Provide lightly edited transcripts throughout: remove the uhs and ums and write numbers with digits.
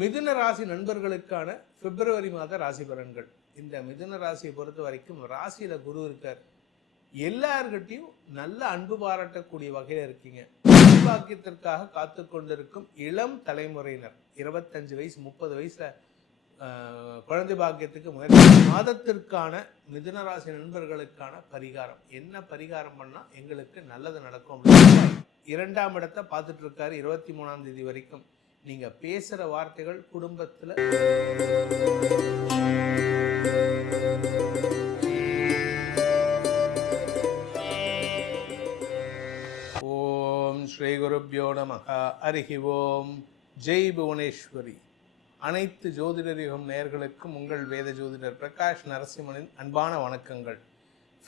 மிதுன ராசி நண்பர்களுக்கான பிப்ரவரி மாத ராசி பலன்கள். இந்த மிதுன ராசியை பொறுத்த வரைக்கும் ராசியில குரு இருக்கார். எல்லார்கிட்டையும் நல்ல அன்பு பாராட்டக்கூடிய வகையில் இருக்கீங்க. பாக்கியத்திற்காக காத்து கொண்டிருக்கும் இளம் தலைமுறையினர் 25 வயசு 30 வயசுல குழந்தை பாக்கியத்துக்கு முயற்சி. மாதத்திற்கான மிதுன ராசி நண்பர்களுக்கான பரிகாரம் என்ன? பரிகாரம் பண்ணா எங்களுக்கு நல்லது நடக்கும். 2ஆம் இடத்தை பார்த்துட்டு இருக்காரு 23ஆம் தேதி வரைக்கும். நீங்க பேசுற வார்த்தைகள் குடும்பத்துல ஓம் ஸ்ரீ குருப்யோ நமஹ. ஹரிஹி ஓம். ஜெய் புவனேஸ்வரி. அனைத்து ஜோதிடரிகம் நேயர்களுக்கும் உங்கள் வேத ஜோதிடர் பிரகாஷ் நரசிம்மனின் அன்பான வணக்கங்கள்.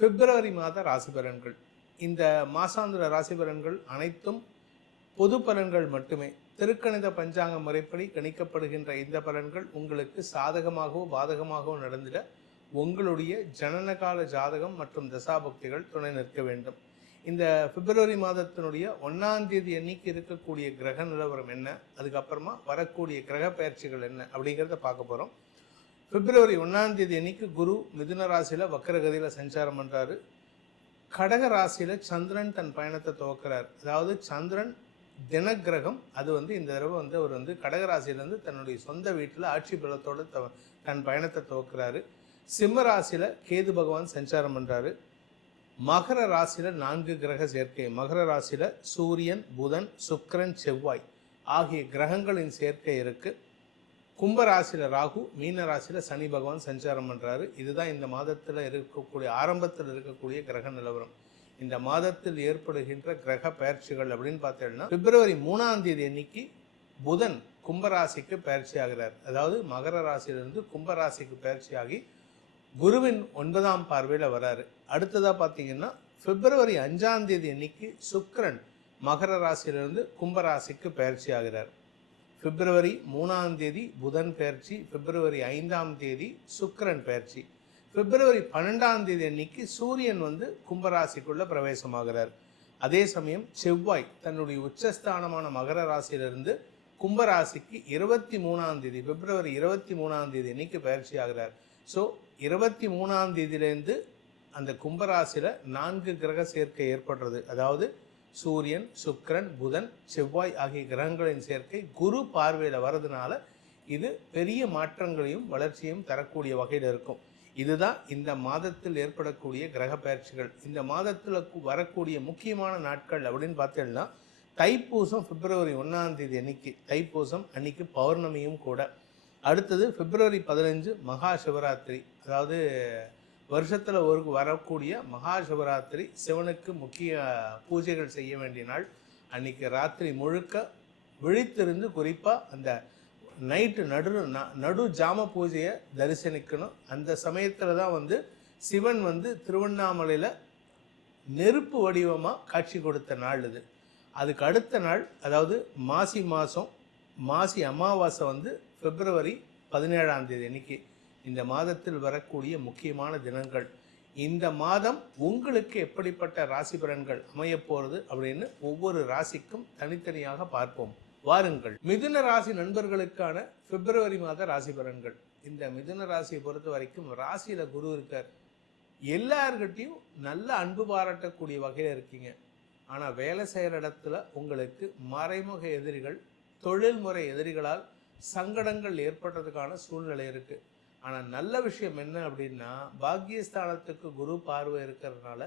பிப்ரவரி மாத ராசி பலன்கள். இந்த மாசாந்திர ராசி பலன்கள் அனைத்தும் பொது பலன்கள் மட்டுமே. திருக்கணித பஞ்சாங்க முறைப்படி கணிக்கப்படுகின்ற இந்த பலன்கள் உங்களுக்கு சாதகமாகவோ பாதகமாகவோ நடந்திட உங்களுடைய ஜனனகால ஜாதகம் மற்றும் தசாபக்திகள் துணை நிற்க வேண்டும். இந்த பிப்ரவரி மாதத்தினுடைய 1ஆம் தேதி அன்னைக்கு இருக்கக்கூடிய கிரக நிலவரம் என்ன, அதுக்கப்புறமா வரக்கூடிய கிரக பயிற்சிகள் என்ன அப்படிங்கிறத பார்க்க போகிறோம். பிப்ரவரி 1ஆம் தேதி அன்னைக்கு குரு மிதுன ராசியில் வக்கரகதியில் சஞ்சாரம் பண்ணுறாரு. கடக ராசியில் சந்திரன் தன் பயணத்தை துவக்கிறார். அதாவது சந்திரன் தினக்கிரகம். அது இந்த தடவை அவர் கடகராசியிலேருந்து தன்னுடைய சொந்த வீட்டில் ஆட்சி பலத்தோடு தன் பயணத்தை துவக்கிறாரு. சிம்ம ராசியில் கேது பகவான் சஞ்சாரம் பண்ணுறாரு. மகர ராசியில் 4 கிரக சேர்க்கை. மகர ராசியில் சூரியன், புதன், சுக்கிரன், செவ்வாய் ஆகிய கிரகங்களின் சேர்க்கை இருக்குது. கும்பராசியில் ராகு, மீன ராசியில் சனி பகவான் சஞ்சாரம் பண்ணுறாரு. இதுதான் இந்த மாதத்தில் இருக்கக்கூடிய ஆரம்பத்தில் இருக்கக்கூடிய கிரக நிலவரம். இந்த மாதத்தில் ஏற்படுகின்ற கிரக பயிற்சிகள் அப்படின்னு பார்த்தீங்கன்னா பிப்ரவரி 3ஆம் தேதி அன்னைக்கு புதன் கும்பராசிக்கு பயிற்சி ஆகிறார். அதாவது மகர ராசியிலிருந்து கும்பராசிக்கு பயிற்சியாகி குருவின் 9ஆம் பார்வையில் வராரு. அடுத்ததாக பார்த்தீங்கன்னா பிப்ரவரி 5ஆம் தேதி அன்னைக்கு சுக்கிரன் மகர ராசியிலிருந்து கும்பராசிக்கு பயிற்சி ஆகிறார். பிப்ரவரி 3ஆம் தேதி புதன் பயிற்சி. பிப்ரவரி 5ஆம் தேதி சுக்கிரன் பயிற்சி. பிப்ரவரி 12ஆம் தேதி அன்னைக்கு சூரியன் கும்பராசிக்குள்ள பிரவேசமாகிறார். அதே சமயம் செவ்வாய் தன்னுடைய உச்சஸ்தானமான மகர ராசியிலிருந்து கும்பராசிக்கு 23ஆம் தேதி பிப்ரவரி 23ஆம் தேதி அன்னைக்கு பயிற்சி ஆகிறார். ஸோ 23ஆம் தேதியிலேருந்து அந்த கும்பராசியில் 4 கிரக சேர்க்கை ஏற்படுறது. அதாவது சூரியன், சுக்கிரன், புதன், செவ்வாய் ஆகிய கிரகங்களின் சேர்க்கை குரு பார்வையில் வர்றதுனால இது பெரிய மாற்றங்களையும் வளர்ச்சியும் தரக்கூடிய வகையில் இருக்கும். இதுதான் இந்த மாதத்தில் ஏற்படக்கூடிய கிரக பயிற்சிகள். இந்த மாதத்தில் வரக்கூடிய முக்கியமான நாட்கள் அப்படின்னு பார்த்தீங்கன்னா தைப்பூசம் பிப்ரவரி 1ஆம் தேதி அன்னைக்கு. தைப்பூசம் அன்னைக்கு பௌர்ணமியும் கூட. அடுத்தது பிப்ரவரி 15 மகா சிவராத்திரி. அதாவது வருஷத்தில் வரக்கூடிய மகா சிவராத்திரி. சிவனுக்கு முக்கிய பூஜைகள் செய்ய வேண்டிய நாள். அன்னைக்கு ராத்திரி முழுக்க விழித்திருந்து குறிப்பாக அந்த நைட்டு நடு ஜாம பூஜையை தரிசனிக்கணும். அந்த சமயத்தில் தான் சிவன் திருவண்ணாமலையில் நெருப்பு வடிவமாக காட்சி கொடுத்த நாள் இது. அதுக்கு அடுத்த நாள், அதாவது மாசி மாதம் மாசி அமாவாசை பிப்ரவரி 17ஆம் தேதி அன்னைக்கு. இந்த மாதத்தில் வரக்கூடிய முக்கியமான தினங்கள். இந்த மாதம் உங்களுக்கு எப்படிப்பட்ட ராசி பலன்கள் அமைய போகிறது அப்படின்னு ஒவ்வொரு ராசிக்கும் தனித்தனியாக பார்ப்போம். வாருங்கள். மிதுன ராசி நண்பர்களுக்கான பிப்ரவரி மாத ராசி பலன்கள். இந்த மிதுன ராசியை பொறுத்த வரைக்கும் ராசியில குரு இருக்கார். எல்லார்கிட்டையும் நல்ல அன்பு பாராட்டக்கூடிய வகையில் இருக்கீங்க. ஆனால் வேலை செய்கிற இடத்துல உங்களுக்கு மறைமுக எதிரிகள், தொழில்முறை எதிரிகளால் சங்கடங்கள் ஏற்படுறதுக்கான சூழ்நிலை இருக்கு. ஆனால் நல்ல விஷயம் என்ன அப்படின்னா, பாக்கியஸ்தானத்துக்கு குரு பார்வை இருக்கிறதுனால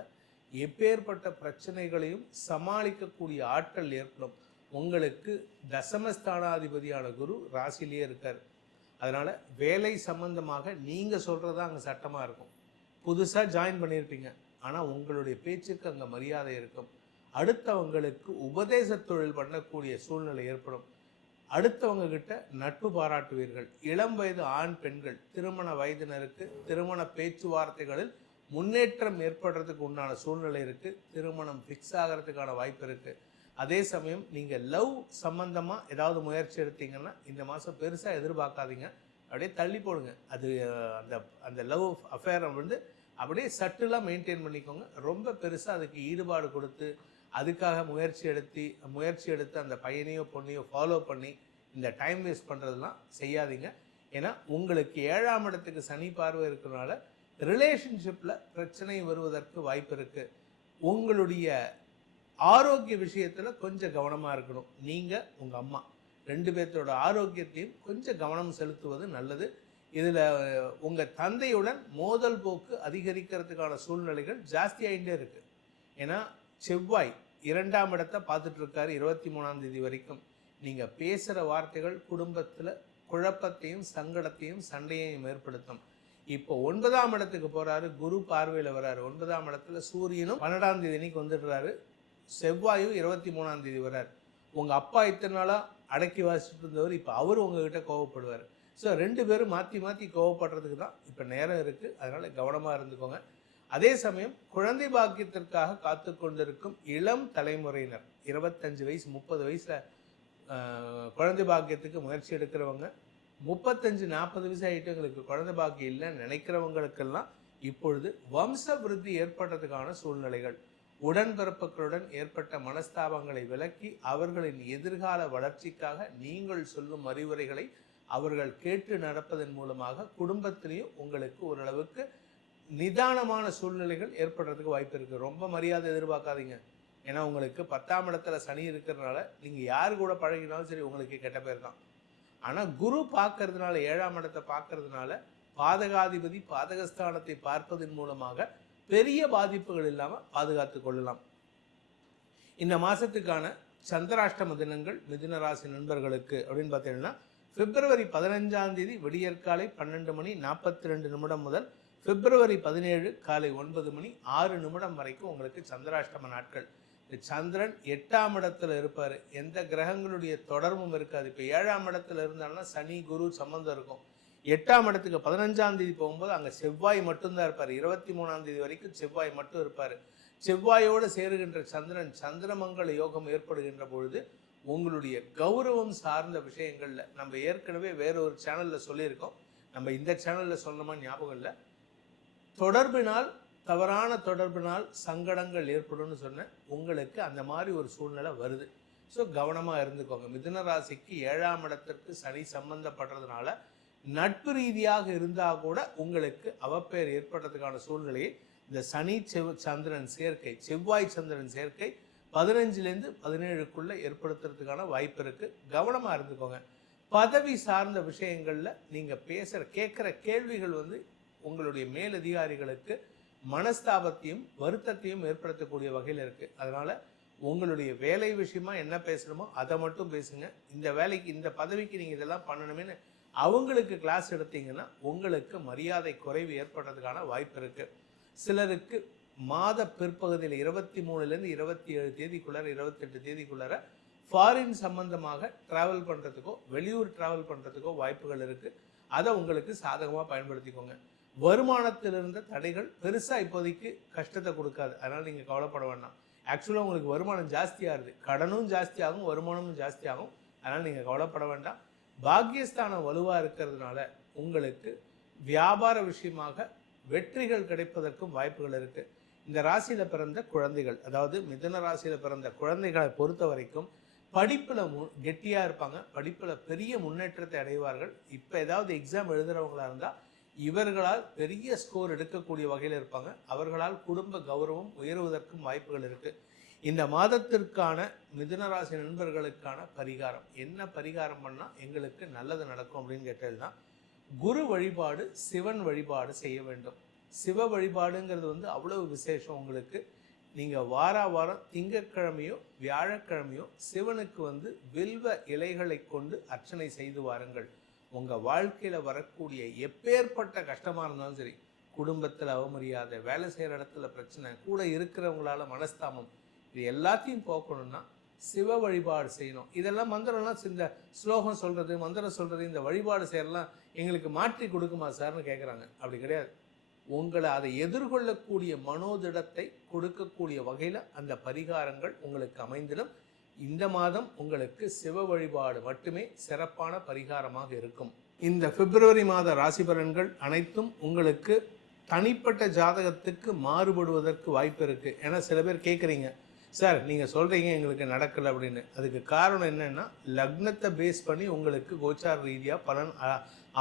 எப்பேற்பட்ட பிரச்சனைகளையும் சமாளிக்கக்கூடிய ஆற்றல் ஏற்படும். உங்களுக்கு தசமஸ்தானாதிபதியான குரு ராசியிலேயே இருக்கார். அதனால் வேலை சம்பந்தமாக நீங்கள் சொல்கிறது அங்கே சட்டமாக இருக்கும். புதுசாக ஜாயின் பண்ணியிருப்பீங்க, ஆனால் உங்களுடைய பேச்சுக்கு அங்கே மரியாதை இருக்கும். அடுத்தவங்களுக்கு உபதேச தொழில் பண்ணக்கூடிய சூழ்நிலை ஏற்படும். அடுத்தவங்க கிட்ட நட்பு பாராட்டுவீர்கள். இளம் வயது ஆண் பெண்கள், திருமண வயதினருக்கு திருமண பேச்சுவார்த்தைகளில் முன்னேற்றம் ஏற்படுறதுக்கு உண்டான சூழ்நிலை இருக்குது. திருமணம் ஃபிக்ஸ் ஆகிறதுக்கான வாய்ப்பு இருக்குது. அதே சமயம் நீங்கள் லவ் சம்பந்தமாக ஏதாவது முயற்சி எடுத்தீங்கன்னா இந்த மாதம் பெருசாக எதிர்பார்க்காதீங்க, அப்படியே தள்ளி போடுங்க. அது அந்த லவ் அஃபேரை அப்படியே சட்டிலாக மெயின்டைன் பண்ணிக்கோங்க. ரொம்ப பெருசாக அதுக்கு ஈடுபாடு கொடுத்து அதுக்காக முயற்சி எடுத்து அந்த பையனையோ பொண்ணையோ ஃபாலோ பண்ணி இந்த டைம் வேஸ்ட் பண்ணுறதுலாம் செய்யாதீங்க. ஏன்னா உங்களுக்கு 7ஆம் இடத்துக்கு சனி பார்வை இருக்கிறதுனால ரிலேஷன்ஷிப்பில் பிரச்சனை வருவதற்கு வாய்ப்பு இருக்குது. உங்களுடைய ஆரோக்கிய விஷயத்தில் கொஞ்சம் கவனமாக இருக்கணும். நீங்கள் உங்கள் அம்மா 2 பேர்த்தோட ஆரோக்கியத்தையும் கொஞ்சம் கவனம் செலுத்துவது நல்லது. இதில் உங்கள் தந்தையுடன் மோதல் போக்கு அதிகரிக்கிறதுக்கான சூழ்நிலைகள் ஜாஸ்தி ஆகிட்டே இருக்குது. ஏன்னா செவ்வாய் 2ஆம் இடத்தை பார்த்துட்டு இருக்காரு 23ஆம் தேதி வரைக்கும். நீங்கள் பேசுகிற வார்த்தைகள் குடும்பத்தில் குழப்பத்தையும் சங்கடத்தையும் சண்டையையும் ஏற்படுத்தும். இப்போ 9ஆம் இடத்துக்கு போகிறாரு, குரு பார்வையில் வர்றாரு. 9ஆம் இடத்துல சூரியனும் 12ஆம் தேதி அன்னைக்கு வந்துடுறாரு, செவ்வாயும் 23ஆம் தேதி வர்றாரு. உங்கள் அப்பா இத்தனை நாளாக அடக்கி வாசிச்சுட்டு இருந்தவர் இப்போ அவர் உங்ககிட்ட கோவப்படுவார். ஸோ 2 பேரும் மாற்றி மாற்றி கோவப்படுறதுக்கு தான் இப்போ நேரம் இருக்குது. அதனால் கவனமாக இருந்துக்கோங்க. அதே சமயம் குழந்தை பாக்கியத்திற்காக காத்து கொண்டிருக்கும் இளம் தலைமுறையினர் 25 வயசு 30 வயசில் குழந்தை பாக்கியத்துக்கு முயற்சி எடுக்கிறவங்க, 35-40 வயசு ஆகிட்டு எங்களுக்கு குழந்தை பாக்கியம் இல்லைன்னு நினைக்கிறவங்களுக்கெல்லாம் இப்பொழுது வம்ச விருத்தி ஏற்படுறதுக்கான சூழ்நிலைகள். உடன்பிறப்புகளுடன் ஏற்பட்ட மனஸ்தாபங்களை விலக்கி அவர்களின் எதிர்கால வளர்ச்சிக்காக நீங்கள் சொல்லும் அறிவுரைகளை அவர்கள் கேட்டு நடப்பதன் மூலமாக குடும்பத்திலையும் உங்களுக்கு ஓரளவுக்கு நிதானமான சூழ்நிலைகள் ஏற்படுறதுக்கு வாய்ப்பு இருக்குது. ரொம்ப மரியாதை எதிர்பார்க்காதீங்க. ஏன்னா உங்களுக்கு 10ஆம் இடத்துல சனி இருக்கிறதுனால நீங்கள் யார் கூட பழகினாலும் சரி உங்களுக்கு கெட்ட பேர் தான். ஆனால் குரு பார்க்கறதுனால 7ஆம் இடத்தை பார்க்கறதுனால பாதகாதிபதி பாதகஸ்தானத்தை பார்ப்பதன் மூலமாக பெரிய பாதிப்புகள் இல்லாமல் பாதுகாத்து கொள்ளலாம். இந்த மாதத்துக்கான சந்திராஷ்டம தினங்கள் மிதுன ராசி நண்பர்களுக்கு அப்படின்னு பார்த்தீங்கன்னா பிப்ரவரி 15ஆம் தேதி விடியற்காலை 12:42 முதல் பிப்ரவரி 17 காலை 9:06 வரைக்கும் உங்களுக்கு சந்திராஷ்டம நாட்கள். இந்த சந்திரன் 8ஆம் இடத்துல இருப்பார். எந்த கிரகங்களுடைய தொடர்பும் இருக்காது. இப்போ 7ஆம் இடத்துல இருந்தாலும் சனி குரு சம்பந்தம் இருக்கும். 8ஆம் இடத்துக்கு 15ஆம் தேதி போகும்போது அங்கே செவ்வாய் மட்டும்தான் இருப்பார். 23ஆம் தேதி வரைக்கும் செவ்வாய் மட்டும் இருப்பார். செவ்வாயோடு சேருகின்ற சந்திரன் சந்திரமங்கல யோகம் ஏற்படுகின்ற பொழுது உங்களுடைய கௌரவம் சார்ந்த விஷயங்களில் நம்ம ஏற்கனவே வேற ஒரு சேனலில் சொல்லியிருக்கோம். நம்ம இந்த சேனலில் சொன்னோமா ஞாபகம் இல்லை. தொடர்பினால் தவறான தொடர்பினால் சங்கடங்கள் ஏற்படும்னு சொன்னேன். உங்களுக்கு அந்த மாதிரி ஒரு சூழ்நிலை வருது. ஸோ கவனமாக இருந்துக்கோங்க. மிதுன ராசிக்கு 7ஆம் இடத்திற்கு சனி சம்பந்தப்படுறதுனால நட்பு ரீதியாக இருந்தால் கூட உங்களுக்கு அவப்பெயர் ஏற்படுறதுக்கான சூழ்நிலையை இந்த சனி சந்திரன் சேர்க்கை செவ்வாய் சந்திரன் சேர்க்கை 15லேருந்து 17க்குள்ளே ஏற்படுத்துறதுக்கான வாய்ப்பு இருக்குது. கவனமாக இருந்துக்கோங்க. பதவி சார்ந்த விஷயங்களில் நீங்கள் கேட்குற கேள்விகள் உங்களுடைய மேலதிகாரிகளுக்கு மனஸ்தாபத்தையும் வருத்தத்தையும் ஏற்படுத்தக்கூடிய வகையில் இருக்குது. அதனால் உங்களுடைய வேலை விஷயமா என்ன பேசணுமோ அதை மட்டும் பேசுங்க. இந்த வேலைக்கு இந்த பதவிக்கு நீங்கள் இதெல்லாம் பண்ணணுமேனு அவங்களுக்கு கிளாஸ் எடுத்தீங்கன்னா உங்களுக்கு மரியாதை குறைவு ஏற்படுறதுக்கான வாய்ப்பு இருக்குது. சிலருக்கு மாத பிற்பகுதியில் 23லேருந்து 27 தேதிக்குள்ளார 28 தேதிக்குள்ளார ஃபாரின் சம்பந்தமாக ட்ராவல் பண்ணுறதுக்கோ வெளியூர் ட்ராவல் பண்ணுறதுக்கோ வாய்ப்புகள் இருக்குது. அதை உங்களுக்கு சாதகமாக பயன்படுத்திக்கோங்க. வருமானத்தில் இருந்த தடைகள் பெருசாக இப்போதைக்கு கஷ்டத்தை கொடுக்காது. அதனால் நீங்கள் கவலைப்பட வேண்டாம். ஆக்சுவலாக உங்களுக்கு வருமானம் ஜாஸ்தியாகுது, கடனும் ஜாஸ்தியாகும், வருமானமும் ஜாஸ்தியாகும். அதனால் நீங்கள் கவலைப்பட வேண்டாம். பாக்கியஸ்தானம் வலுவாக இருக்கிறதுனால உங்களுக்கு வியாபார விஷயமாக வெற்றிகள் கிடைப்பதற்கும் வாய்ப்புகள் இருக்குது. இந்த ராசியில் பிறந்த குழந்தைகள், அதாவது மிதுன ராசியில் பிறந்த குழந்தைகளை பொறுத்த வரைக்கும் படிப்பில் கெட்டியாக இருப்பாங்க. படிப்பில் பெரிய முன்னேற்றத்தை அடைவார்கள். இப்போ ஏதாவது எக்ஸாம் எழுதுகிறவங்களா இருந்தால் இவர்களால் பெரிய ஸ்கோர் எடுக்கக்கூடிய வகையில் இருப்பாங்க. அவர்களால் குடும்ப கௌரவம் உயர்வதற்கும் வாய்ப்புகள் இருக்குது. இந்த மாதத்திற்கான மிதுன ராசி நண்பர்களுக்கான பரிகாரம் என்ன பரிகாரம் பண்ணால் எங்களுக்கு நல்லது நடக்கும் அப்படின்னு கேட்டதுன்னா, குரு வழிபாடு சிவன் வழிபாடு செய்ய வேண்டும். சிவ வழிபாடுங்கிறது அவ்வளவு விசேஷம். உங்களுக்கு நீங்கள் வாரம் திங்கட்கிழமையோ வியாழக்கிழமையோ சிவனுக்கு வில்வ இலைகளை கொண்டு அர்ச்சனை செய்து வாருங்கள். உங்கள் வாழ்க்கையில் வரக்கூடிய எப்பேற்பட்ட கஷ்டமாக இருந்தாலும் சரி, குடும்பத்தில் அவமரியாதை, வேலை செய்கிற இடத்துல பிரச்சனை, கூட இருக்கிறவங்களால மனஸ்தாபம், இது எல்லாத்தையும் போக்கணும்னா சிவ வழிபாடு செய்யணும். இதெல்லாம் மந்திரம்லாம் இந்த ஸ்லோகம் சொல்கிறது மந்திரம் சொல்கிறது இந்த வழிபாடு செய்யலாம் எங்களுக்கு மாற்றி கொடுக்குமா சார்னு கேட்குறாங்க. அப்படி கிடையாது. உங்களை அதை எதிர்கொள்ளக்கூடிய மனோதிடத்தை கொடுக்கக்கூடிய வகையில் அந்த பரிகாரங்கள் உங்களுக்கு அமைந்திடும். இந்த மாதம் உங்களுக்கு சிவ வழிபாடு மட்டுமே சிறப்பான பரிகாரமாக இருக்கும். இந்த பிப்ரவரி மாத ராசி பலன்கள் அனைத்தும் உங்களுக்கு தனிப்பட்ட ஜாதகத்துக்கு மாறுபடுவதற்கு வாய்ப்பு இருக்குது. ஏன்னா சில பேர் கேட்குறீங்க, சார் நீங்கள் சொல்கிறீங்க எங்களுக்கு நடக்கலை அப்படின்னு. அதுக்கு காரணம் என்னென்னா, லக்னத்தை பேஸ் பண்ணி உங்களுக்கு கோச்சார ரீதியாக பலன்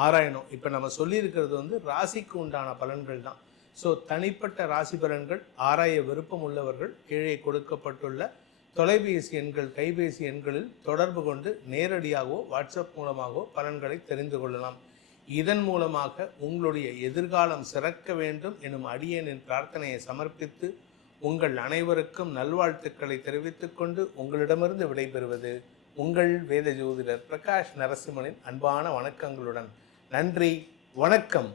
ஆராயணும். இப்போ நம்ம சொல்லியிருக்கிறது வந்து ராசிக்கு உண்டான பலன்கள் தான். ஸோ தனிப்பட்ட ராசி பலன்கள் ஆராய விருப்பம் உள்ளவர்கள் கீழே கொடுக்கப்பட்டுள்ள தொலைபேசி எண்கள், கைபேசி எண்களில் தொடர்பு கொண்டு நேரடியாகவோ வாட்ஸ்அப் மூலமாகவோ பலன்களை தெரிந்து கொள்ளலாம். இதன் மூலமாக உங்களுடைய எதிர்காலம் சிறக்க வேண்டும் எனும் அடியேனின் பிரார்த்தனையை சமர்ப்பித்து உங்கள் அனைவருக்கும் நல்வாழ்த்துக்களை தெரிவித்துக் கொண்டு உங்களிடமிருந்து விடைபெறுவது உங்கள் வேத ஜோதிடர் பிரகாஷ் நரசிம்மனின் அன்பான வணக்கங்களுடன். நன்றி, வணக்கம்.